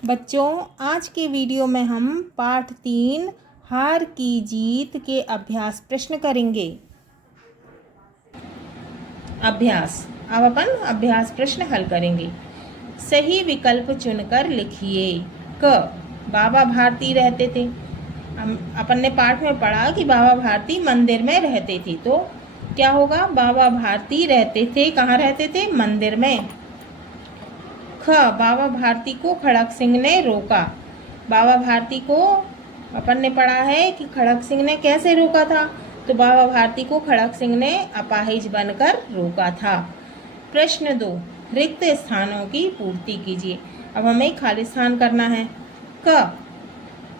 बच्चों, आज के वीडियो में हम पाठ 3 हार की जीत के अभ्यास प्रश्न करेंगे। अभ्यास। अब अपन अभ्यास प्रश्न हल करेंगे। सही विकल्प चुनकर लिखिए। क, बाबा भारती रहते थे। अपन ने पाठ में पढ़ा कि बाबा भारती मंदिर में रहते थे, तो क्या होगा? बाबा भारती रहते थे, कहाँ रहते थे? मंदिर में। ख, बाबा भारती को खड़क सिंह ने रोका। बाबा भारती को अपन ने पढ़ा है कि खड़क सिंह ने कैसे रोका था, तो बाबा भारती को खड़क सिंह ने अपाहिज बनकर रोका था। प्रश्न 2, रिक्त स्थानों की पूर्ति कीजिए। अब हमें खाली स्थान करना है। क,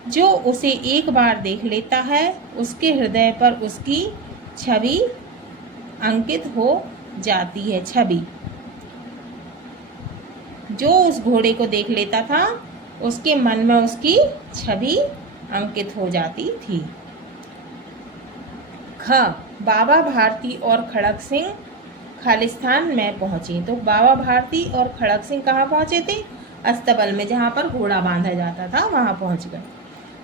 जो उसे एक बार देख लेता है उसके हृदय पर उसकी छवि अंकित हो जाती है। छवि, जो उस घोड़े को देख लेता था उसके मन में उसकी छवि अंकित हो जाती थी। ख, बाबा भारती और खड़क सिंह खालिस्तान में पहुंचे। तो बाबा भारती और खड़क सिंह कहाँ पहुंचे थे? अस्तबल में, जहाँ पर घोड़ा बांधा जाता था, वहां पहुंच गए।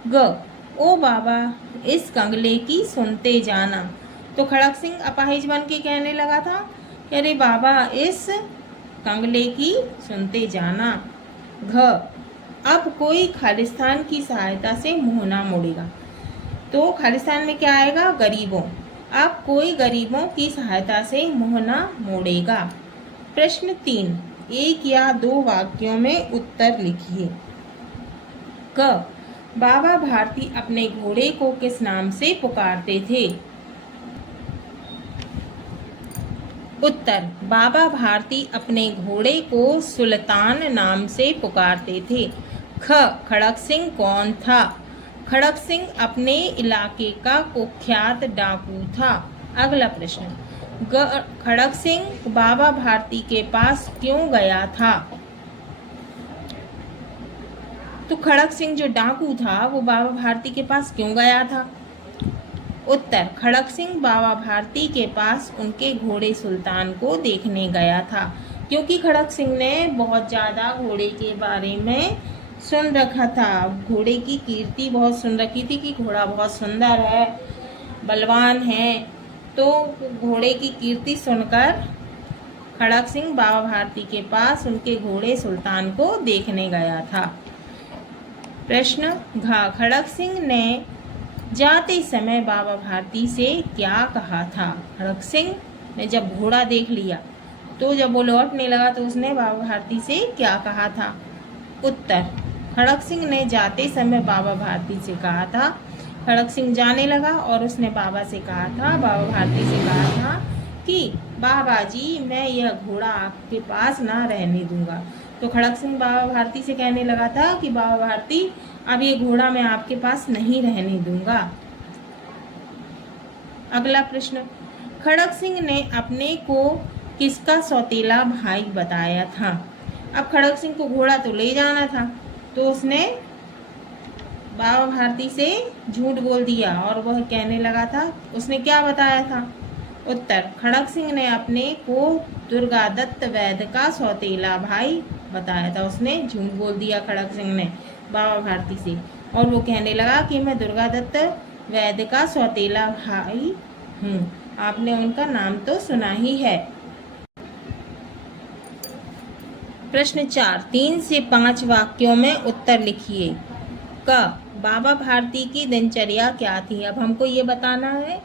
ग, ओ बाबा इस कंगले की सुनते जाना। तो खड़क सिंह अपाहिज बन के कहने लगा था, अरे बाबा इस कंगले की सुनते जाना। घ, अब कोई खालिस्तान की सहायता से मुंह ना मोड़ेगा। तो खालिस्तान में क्या आएगा? गरीबों। अब कोई गरीबों की सहायता से मुंह ना मोड़ेगा। प्रश्न 3, एक या दो वाक्यों में उत्तर लिखिए। क, बाबा भारती अपने घोड़े को किस नाम से पुकारते थे? उत्तर, बाबा भारती अपने घोड़े को सुल्तान नाम से पुकारते थे। ख, खड़क सिंह कौन था? खड़क सिंह अपने इलाके का कुख्यात डाकू था। अगला प्रश्न, ग, खड़क सिंह बाबा भारती के पास क्यों गया था? तो खड़क सिंह जो डाकू था वो बाबा भारती के पास क्यों गया था? उत्तर, खड़क सिंह बाबा भारती के पास उनके घोड़े सुल्तान को देखने गया था, क्योंकि खड़क सिंह ने बहुत ज़्यादा घोड़े के बारे में सुन रखा था। घोड़े की कीर्ति बहुत सुन रखी थी कि घोड़ा बहुत सुंदर है, बलवान है। तो घोड़े की कीर्ति सुनकर खड़क सिंह बाबा भारती के पास उनके घोड़े सुल्तान को देखने गया था। प्रश्न घ, खड़क सिंह ने जाते समय बाबा भारती से क्या कहा था? खड़क सिंह ने जब घोड़ा देख लिया तो जब वो लौटने लगा तो उसने बाबा भारती से क्या कहा था? उत्तर, खड़क सिंह ने जाते समय बाबा भारती से कहा था। खड़क सिंह जाने लगा और उसने बाबा से कहा था, बाबा भारती से कहा था कि बाबा जी मैं यह घोड़ा आपके पास ना रहने दूंगा। तो खड़क सिंह बाबा भारती से कहने लगा था कि बाबा भारती अब ये घोड़ा मैं आपके पास नहीं रहने दूंगा। अगला प्रश्न, खड़क सिंह ने अपने को किसका सौतेला भाई बताया था? अब खड़क सिंह को घोड़ा तो ले जाना था, तो उसने बाबा भारती से झूठ बोल दिया और वह कहने लगा था, उसने क्या बताया था? उत्तर, खड़क सिंह ने अपने को दुर्गादत्त वैद्य का सौतेला भाई बताया था। उसने झूठ बोल दिया खड़क सिंह ने बाबा भारती से, और वो कहने लगा कि मैं दुर्गादत्त वैद्य का सौतेला भाई हूँ। आपने उनका नाम तो सुना ही है। प्रश्न 4, 3 से 5 वाक्यों में उत्तर लिखिए। क, बाबा भारती की दिनचर्या क्या थी? अब हमको ये बताना है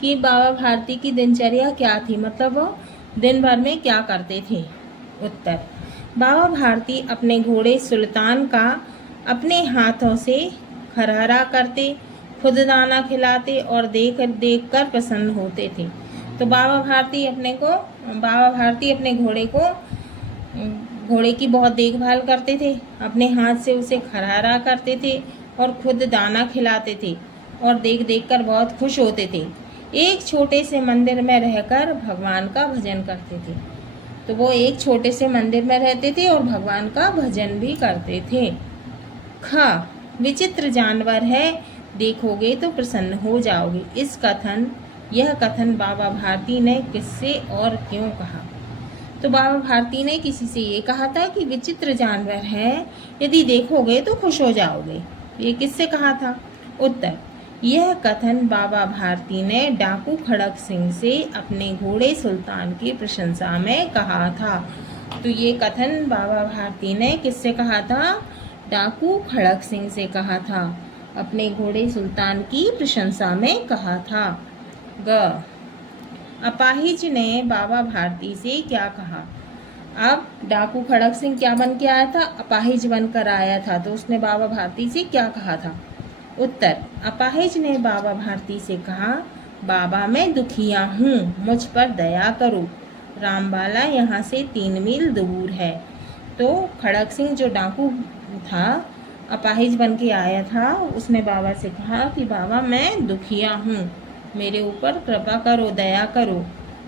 कि बाबा भारती की दिनचर्या क्या थी, मतलब वो दिन भर में क्या करते थे। उत्तर, बाबा भारती अपने घोड़े सुल्तान का अपने हाथों से खरहरा करते, खुद दाना खिलाते और देख कर प्रसन्न होते थे। तो बाबा भारती अपने घोड़े की बहुत देखभाल करते थे, अपने हाथ से उसे खरहरा करते थे और खुद दाना खिलाते थे और देख कर बहुत खुश होते थे। एक छोटे से मंदिर में रहकर भगवान का भजन करते थे। तो वो एक छोटे से मंदिर में रहते थे और भगवान का भजन भी करते थे। ख, विचित्र जानवर है, देखोगे तो प्रसन्न हो जाओगे। यह कथन बाबा भारती ने किससे और क्यों कहा? तो बाबा भारती ने किसी से ये कहा था कि विचित्र जानवर है, यदि देखोगे तो खुश हो जाओगे। ये किससे कहा था? उत्तर, यह कथन बाबा भारती ने डाकू खड़क सिंह से अपने घोड़े सुल्तान की प्रशंसा में कहा था। तो ये कथन बाबा भारती ने किससे कहा था? डाकू खड़क सिंह से कहा था, अपने घोड़े सुल्तान की प्रशंसा में कहा था। ग, अपाहिज ने बाबा भारती से क्या कहा? अब डाकू खड़क सिंह क्या बन के आया था? अपाहिज बनकर आया था। तो उसने बाबा भारती से क्या कहा था? उत्तर, अपाहिज ने बाबा भारती से कहा, बाबा मैं दुखिया हूँ, मुझ पर दया करो, रामबाला यहाँ से 3 मील दूर है। तो खड़क सिंह जो डाकू था, अपाहिज बन के आया था, उसने बाबा से कहा कि बाबा मैं दुखिया हूँ, मेरे ऊपर कृपा करो, दया करो,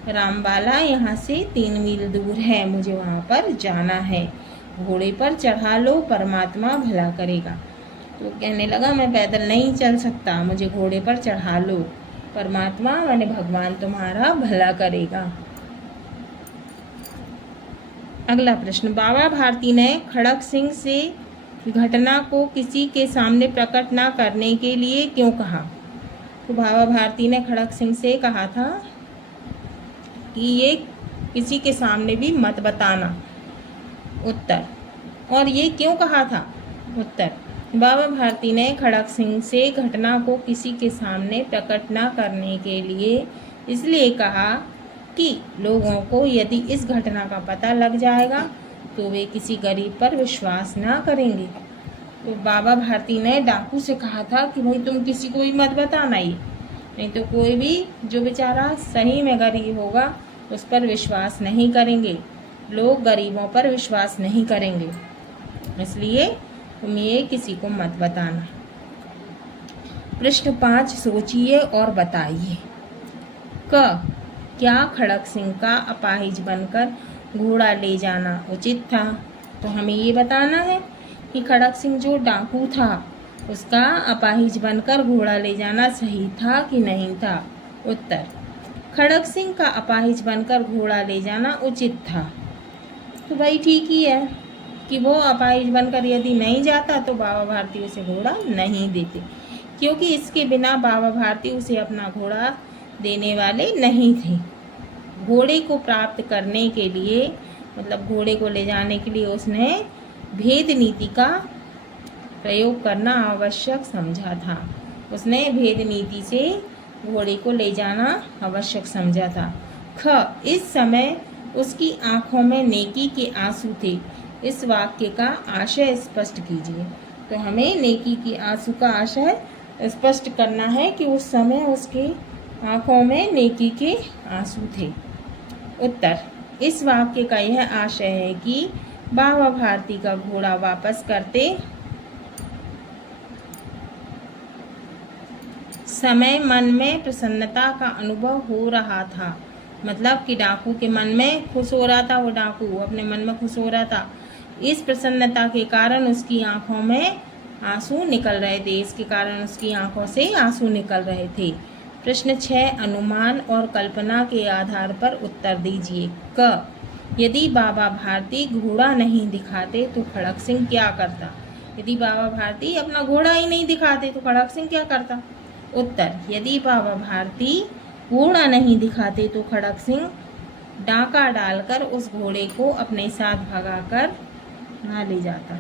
रामबाला यहाँ से 3 मील दूर है, मुझे वहाँ पर जाना है, घोड़े पर चढ़ा लो, परमात्मा भला करेगा। तो कहने लगा मैं पैदल नहीं चल सकता, मुझे घोड़े पर चढ़ा लो, परमात्मा माने भगवान तुम्हारा भला करेगा। अगला प्रश्न, बाबा भारती ने खड़क सिंह से घटना को किसी के सामने प्रकट न करने के लिए क्यों कहा? तो बाबा भारती ने खड़क सिंह से कहा था कि ये किसी के सामने भी मत बताना। उत्तर, और ये क्यों कहा था? उत्तर, बाबा भारती ने खड़क सिंह से घटना को किसी के सामने प्रकट न करने के लिए इसलिए कहा कि लोगों को यदि इस घटना का पता लग जाएगा तो वे किसी गरीब पर विश्वास ना करेंगे। तो बाबा भारती ने डाकू से कहा था कि भाई तुम किसी को भी मत बताना, ये नहीं तो कोई भी जो बेचारा सही में गरीब होगा उस पर विश्वास नहीं करेंगे, लोग गरीबों पर विश्वास नहीं करेंगे, इसलिए तुम ये किसी को मत बताना। प्रश्न 5, सोचिए और बताइए। क, क्या खड़क सिंह का अपाहिज बनकर घोड़ा ले जाना उचित था? तो हमें ये बताना है कि खड़क सिंह जो डाकू था उसका अपाहिज बनकर घोड़ा ले जाना सही था कि नहीं था? उत्तर, खड़क सिंह का अपाहिज बनकर घोड़ा ले जाना उचित था। तो भाई ठीक ही है कि वो अपाहिज बनकर यदि नहीं जाता तो बाबा भारती उसे घोड़ा नहीं देते, क्योंकि इसके बिना बाबा भारती उसे अपना घोड़ा देने वाले नहीं थे। घोड़े को प्राप्त करने के लिए, मतलब घोड़े को ले जाने के लिए उसने भेद नीति का प्रयोग करना आवश्यक समझा था। उसने भेद नीति से घोड़े को ले जाना आवश्यक समझा था। ख, इस समय उसकी आंखों में नेकी के आंसू थे। इस वाक्य का आशय स्पष्ट कीजिए। तो हमें नेकी के आंसू का आशय स्पष्ट करना है कि उस समय उसके आंखों में नेकी के आंसू थे। उत्तर, इस वाक्य का यह आशय है कि बाबा भारती का घोड़ा वापस करते समय मन में प्रसन्नता का अनुभव हो रहा था। मतलब कि डाकू के मन में खुश हो रहा था, वो डाकू अपने मन में खुश हो रहा था। इस प्रसन्नता के कारण उसकी आंखों में आंसू निकल रहे थे, इसके कारण उसकी आंखों से आंसू निकल रहे थे। प्रश्न 6, अनुमान और कल्पना के आधार पर उत्तर दीजिए। क, यदि बाबा भारती घोड़ा नहीं दिखाते तो खड़क सिंह क्या करता? यदि बाबा भारती अपना घोड़ा ही नहीं दिखाते तो खड़क सिंह क्या करता? उत्तर, यदि बाबा भारती घोड़ा नहीं दिखाते तो खड़क सिंह डाका डालकर उस घोड़े को अपने साथ भगाकर ना ले जाता।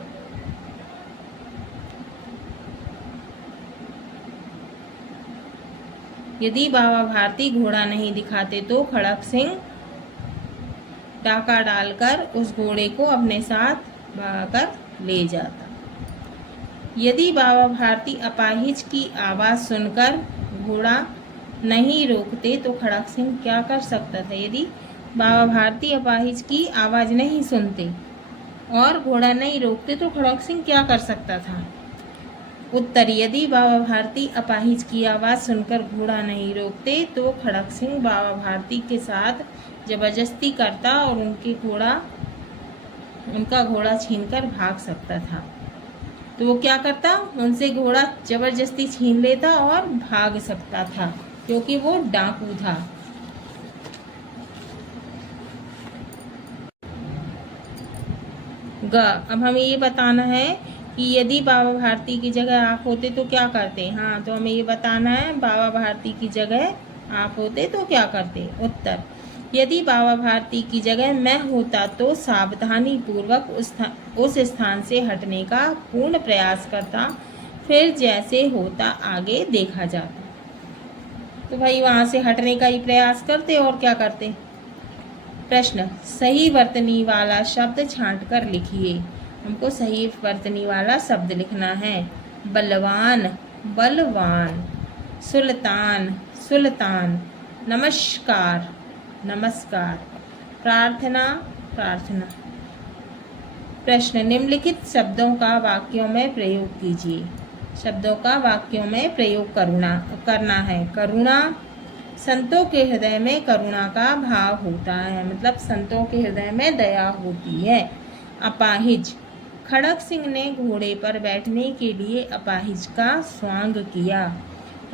यदि बाबा भारती घोड़ा नहीं दिखाते तो खड़क सिंह डाका डालकर उस घोड़े को अपने साथ भगाकर ले जाता। यदि बाबा भारती अपाहिज की आवाज़ सुनकर घोड़ा नहीं रोकते तो खड़क सिंह क्या कर सकता था? यदि बाबा भारती अपाहिज की आवाज़ नहीं सुनते और घोड़ा नहीं रोकते तो खड़क सिंह क्या कर सकता था? उत्तर, यदि बाबा भारती अपाहिज की आवाज़ सुनकर घोड़ा नहीं रोकते तो खड़क सिंह बाबा भारती के साथ जबरदस्ती करता और उनका घोड़ा छीनकर भाग सकता था। तो वो क्या करता? उनसे घोड़ा जबरदस्ती छीन लेता और भाग सकता था, क्योंकि वो डाकू था। ग। अब हमें ये बताना है कि यदि बाबा भारती की जगह आप होते तो क्या करते। हाँ, तो हमें ये बताना है बाबा भारती की जगह आप होते तो क्या करते। उत्तर, यदि बाबा भारती की जगह मैं होता तो सावधानी पूर्वक उस स्थान से हटने का पूर्ण प्रयास करता, फिर जैसे होता आगे देखा जाता। तो भाई वहाँ से हटने का ही प्रयास करते और क्या करते। प्रश्न, सही वर्तनी वाला शब्द छांट कर लिखिए। हमको सही वर्तनी वाला शब्द लिखना है। बलवान, बलवान। सुल्तान, सुल्तान। नमस्कार, नमस्कार। प्रार्थना, प्रार्थना। प्रश्न, निम्नलिखित शब्दों का वाक्यों में प्रयोग कीजिए। शब्दों का वाक्यों में प्रयोग करना है। करुणा, संतों के हृदय में करुणा का भाव होता है, मतलब संतों के हृदय में दया होती है। अपाहिज, खड़क सिंह ने घोड़े पर बैठने के लिए अपाहिज का स्वांग किया,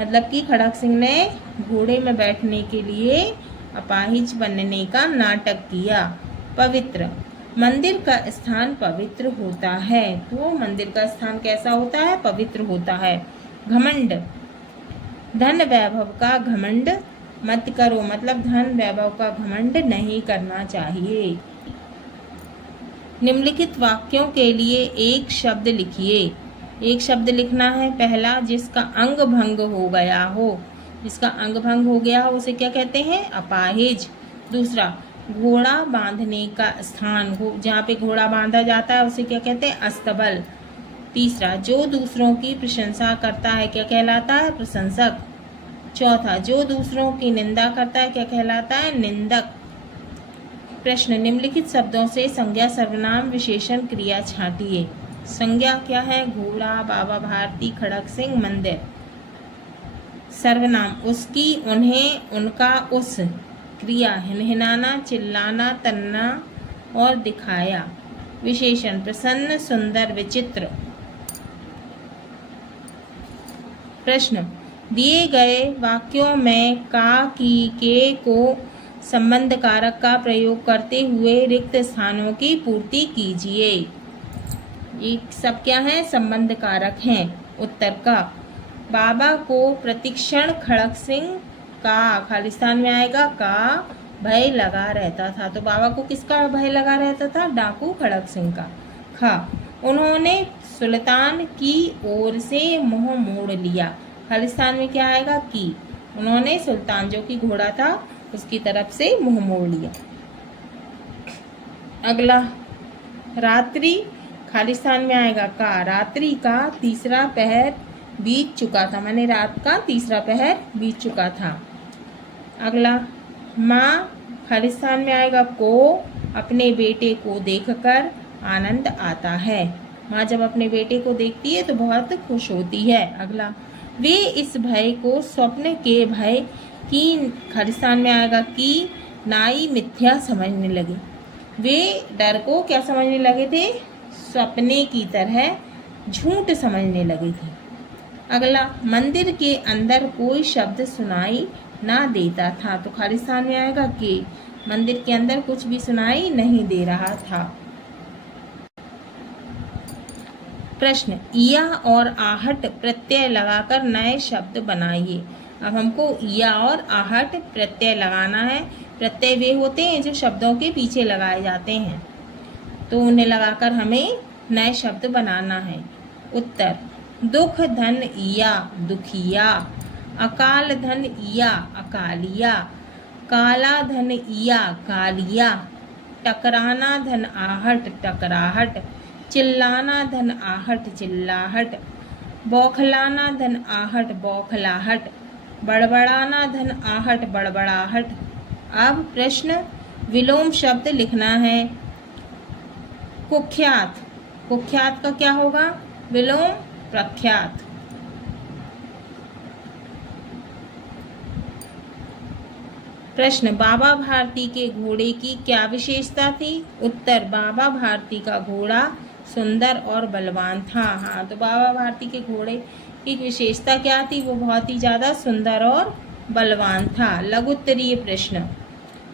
मतलब कि खड़क सिंह ने घोड़े में बैठने के लिए अपाहिज बनने का नाटक किया। पवित्र, मंदिर का स्थान पवित्र होता है, तो मंदिर का स्थान कैसा होता है, पवित्र होता है। घमंड, धन वैभव का घमंड मत करो, मतलब धन वैभव का घमंड नहीं करना चाहिए। निम्नलिखित वाक्यों के लिए एक शब्द लिखिए। एक शब्द लिखना है। पहला, जिसका अंग भंग हो गया हो। जिसका अंग भंग हो गया हो उसे क्या कहते हैं, अपाहिज। दूसरा, घोड़ा बांधने का स्थान, जहाँ पे घोड़ा बांधा जाता है उसे क्या कहते हैं, अस्तबल। तीसरा, जो दूसरों की प्रशंसा करता है क्या कहलाता है, प्रशंसक। चौथा, जो दूसरों की निंदा करता है क्या कहलाता है, निंदक। प्रश्न, निम्नलिखित शब्दों से संज्ञा, सर्वनाम, विशेषण, क्रिया छांटिए। संज्ञा क्या है, घोड़ा, बाबा भारती, खड़क सिंह, मंदिर। सर्वनाम, उसकी, उन्हें, उनका, उस। क्रिया, हिनहिनाना, चिल्लाना, तन्ना और दिखाया। विशेषण, प्रसन्न, सुंदर, विचित्र। प्रश्न, दिए गए वाक्यों में का, की, के को संबंध कारक का प्रयोग करते हुए रिक्त स्थानों की पूर्ति कीजिए। ये सब क्या है, संबंध कारक हैं। उत्तर, का। बाबा को प्रतिक्षण खड़क सिंह का, खालिस्तान में आएगा का, भय लगा रहता था, तो बाबा को किसका भय लगा रहता था, डाकू खड़क सिंह का। खा, उन्होंने सुल्तान की ओर से मुंह मोड़ लिया, खालिस्तान में क्या आएगा, की। उन्होंने सुल्तान जो कि घोड़ा था उसकी तरफ से मुंह मोड़ लिया। अगला, रात्रि, खालिस्तान में आएगा का, रात्रि का तीसरा पहर बीत चुका था, माने रात का तीसरा पहर बीत चुका था। अगला, माँ, खालिस्तान में आएगा को, अपने बेटे को देखकर आनंद आता है, माँ जब अपने बेटे को देखती है तो बहुत खुश होती है। अगला, वे इस भय को स्वप्न के भय की, खालिस्तान में आएगा की, नाई मिथ्या समझने लगे। वे डर को क्या समझने लगे थे, सपने की तरह झूठ समझने लगे थे। अगला, मंदिर के अंदर कोई शब्द सुनाई ना देता था, तो खालिस्तान में आएगा कि मंदिर के अंदर कुछ भी सुनाई नहीं दे रहा था। प्रश्न, या और आहट प्रत्यय लगाकर नए शब्द बनाइए। अब हमको या और आहट प्रत्यय लगाना है। प्रत्यय वे होते हैं जो शब्दों के पीछे लगाए जाते हैं, तो उन्हें लगाकर हमें नए शब्द बनाना है। उत्तर, दुख धन या, दुखिया। अकाल धन या, अकालिया। काला धन या, कालिया। टकराना धन आहट, टकराहट। चिल्लाना धन आहट, चिल्लाहट। बौखलाना धन आहट, बौखलाहट। बड़बड़ाना धन आहट, बड़बड़ाहट। अब प्रश्न, विलोम शब्द लिखना है। कुख्यात, कुख्यात का क्या होगा, विलोम, प्रख्यात। प्रश्न, बाबा भारती के घोड़े की क्या विशेषता थी। उत्तर, बाबा भारती का घोड़ा सुंदर और बलवान था। हाँ, तो बाबा भारती के घोड़े की विशेषता क्या थी, वो बहुत ही ज़्यादा सुंदर और बलवान था। लघुत्तरीय प्रश्न।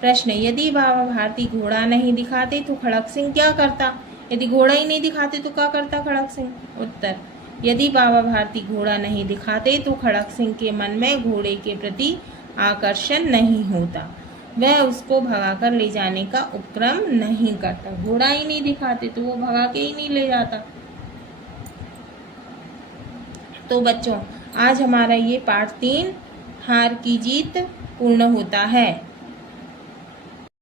प्रश्न, यदि बाबा भारती घोड़ा नहीं दिखाते तो खड़क सिंह क्या करता। यदि घोड़ा ही नहीं दिखाते तो क्या करता खड़क सिंह? उत्तर, यदि बाबा भारती घोड़ा नहीं दिखाते तो खड़क सिंह के मन में घोड़े के प्रति आकर्षण नहीं होता, वह उसको भगाकर ले जाने का उपक्रम नहीं करता। घोड़ा ही नहीं दिखाते तो वो भगा के ही नहीं ले जाता। तो बच्चों, आज हमारा ये पाठ 3 हार की जीत पूर्ण होता है।